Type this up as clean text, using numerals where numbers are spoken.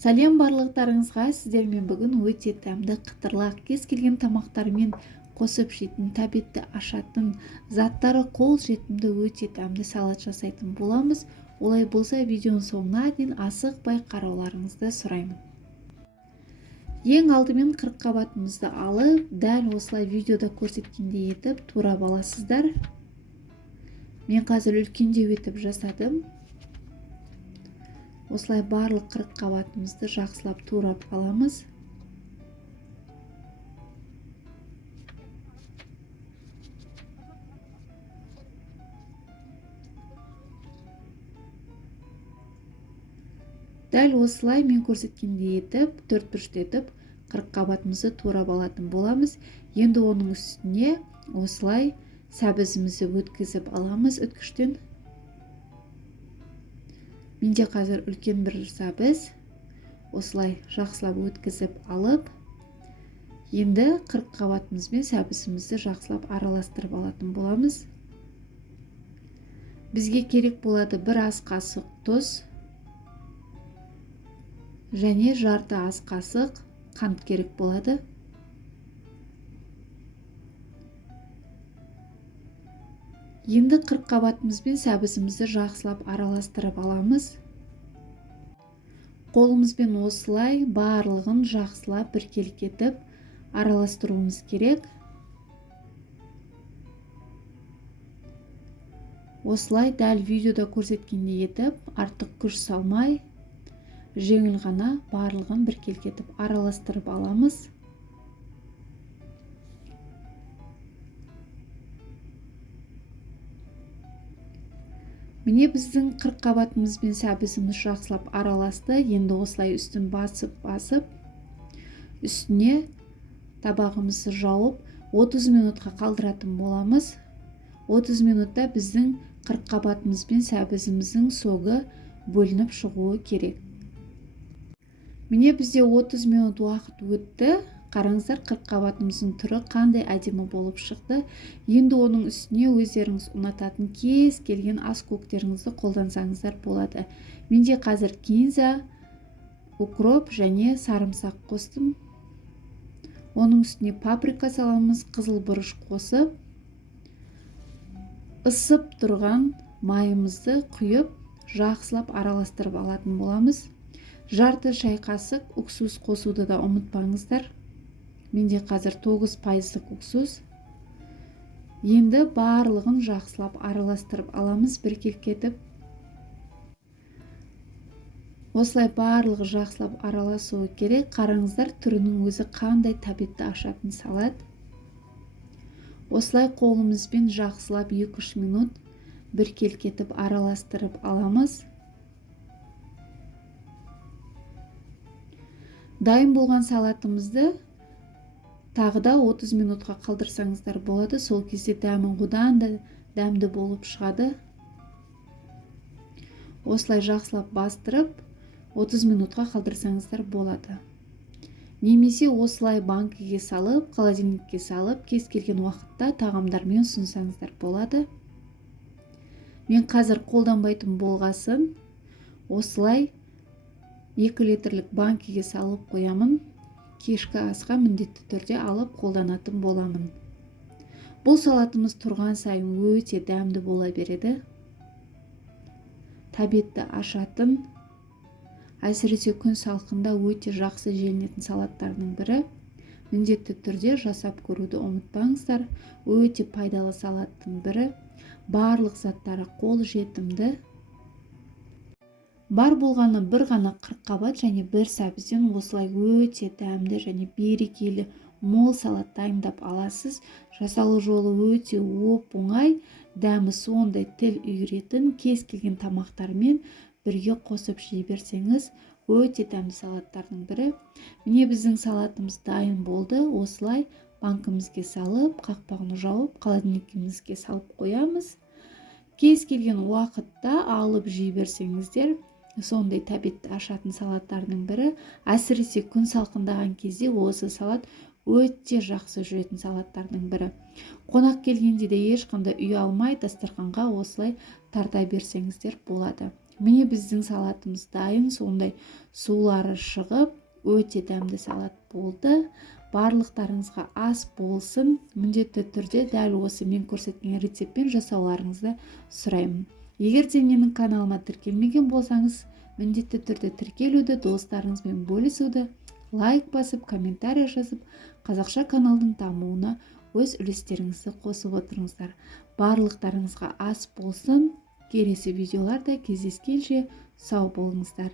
Сәлем барлықтарыңызға, сіздермен бүгін өте тәмді қытырлақ кез келген тамақтармен қосып жейтін, тәбетті ашатын, заттары қол жетімді өте тәмді салат жасайтын боламыз. Олай болса, видеоның соңына дейін асықпай қарауларыңызды сұраймын. Ең алдымен қырыққабатымызды алып, дәл осылай видеода көрсеткендей етіп турап аласыздар. Мен қазір үлкендеу етіп жасадым. Осылай барлық қырыққабатымызды жақсылап турап аламыз. Дәл осылай мен көрсеткендей етіп, төрт бұрыштетіп, қырыққабатымызды турап алатын боламыз. Енді оның үстіне осылай сәбізімізді өткізіп аламыз өткіштен. Менде қазір үлкен бір сәбіз. Осылай жақсылап өткізіп алып, енді қырыққабатымызбен сәбізімізді жақсылап араластырып алатын боламыз. Бізге керек болады бір ас қасық тұз және жарты ас қасық қант керек болады. Енді қырыққабатымызбен сәбізімізді жақсылап араластырып аламыз. Қолымызбен осылай барлығын жақсылап біркелкетіп араластыруымыз керек. Осылай дәл видеода көрсеткендей етіп, артық күш салмай, жеңіл ғана барлығын біркелкетіп араластырып аламыз. Міне біздің қырыққабатымызбен сәбізіміз жақсылап араласты. Енді осылай үстін басып, үстіне табағымызды жауып, 30 минутқа қалдыратын боламыз. 30 минутта біздің қырыққабатымызбен сәбізіміздің соғы бөлініп шығуы керек. Міне бізде 30 минут уақыт өтті. Қараңыздар, қырыққабатымыздың түрі қандай әдемі болып шықты. Енді оның үстіне өздеріңіз ұнататын кез келген ас көктеріңізді қолдансаңыздар болады. Менде қазір кинза, укроп және сарымсақ қостым. Оның үстіне паприка саламыз, қызыл бұрыш қосып, ысып тұрған майымызды құйып, жақсылап араластырып алатын боламыз. Жарты шай қасық уксус қосуды да ұмытпаңыздар. Менде қазір 9% уксус. Енді барлығын жақсылап араластырып аламыз біркелкетіп. Осылай барлығы жақсылап араласуы керек. Қараңыздар, түрінің өзі қандай тәбетті ашатын салат. Осылай қолымызбен жақсылап 2-3 минут біркелкетіп араластырып аламыз. Дайын болған салатымызды тағы да 30 минутқа қалдырсаңыздар болады. Сол кезде дәмі одан да дәмді болып шығады. Осылай жақсылап бастырып 30 минутқа қалдырсаңыздар болады. Немесе осылай банкіге салып, холодильникке салып, кез келген уақытта тағамдармен ұсынсаңыздар болады. Мен қазір қолданбайтын болғасын осылай 2 литрлік банкіге салып қоямын. Кешкі асқа міндетті түрде алып қолданатын боламын. Бұл салатымыз тұрған сайын өте дәмді бола береді. Тәбетті ашатын, әсіресе күн салқында өте жақсы желінетін салаттардың бірі. Міндетті түрде жасап көруді ұмытпаңыздар. Өте пайдалы салаттың бірі. Барлық заттары қол жетімді. Бар болғаны бір ғана қырыққабат және бір сәбізден осылай өте дәмді және берекелі мол салат дайындап аласыз. Жасалу жолы өте оп-оңай, дәмі сондай тіл үйіретін, кез келген тамақтармен бірге қосып жей берсеңіз, өте дәмді салаттардың бірі. Міне біздің салатымыз дайын болды. Осылай банкімізге салып, қақпағын жауып, холодильникімізге салып қоямыз. Кез келген уақытта алып жей берсеңіздер, сондай тәбетті ашатын салаттардың бірі. Әсіресе күн салқындаған кезде осы салат өте жақсы жүретін салаттардың бірі. Қонақ келгенде де ешқандай үй алмай дастарханға осылай тарта берсеңіздер болады. міне біздің салатымыз дайын. Сондай сулары шығып өте дәмді салат болды. Барлықтарыңызға ас болсын. Міндетті түрде дәл осы мен көрсеткен рецептпен жасауларыңызды сұраймын. Егер де менің каналыма тіркелмеген болсаңыз, міндетті түрде тіркелуді, достарыңызбен бөлісуді, лайк басып, комментарий жазып, қазақша каналдың дамуына өз үлестеріңізді қосып отырыңыздар. Барлықтарыңызға ас болсын. Келесі видеоларда кездескенше сау болыңыздар.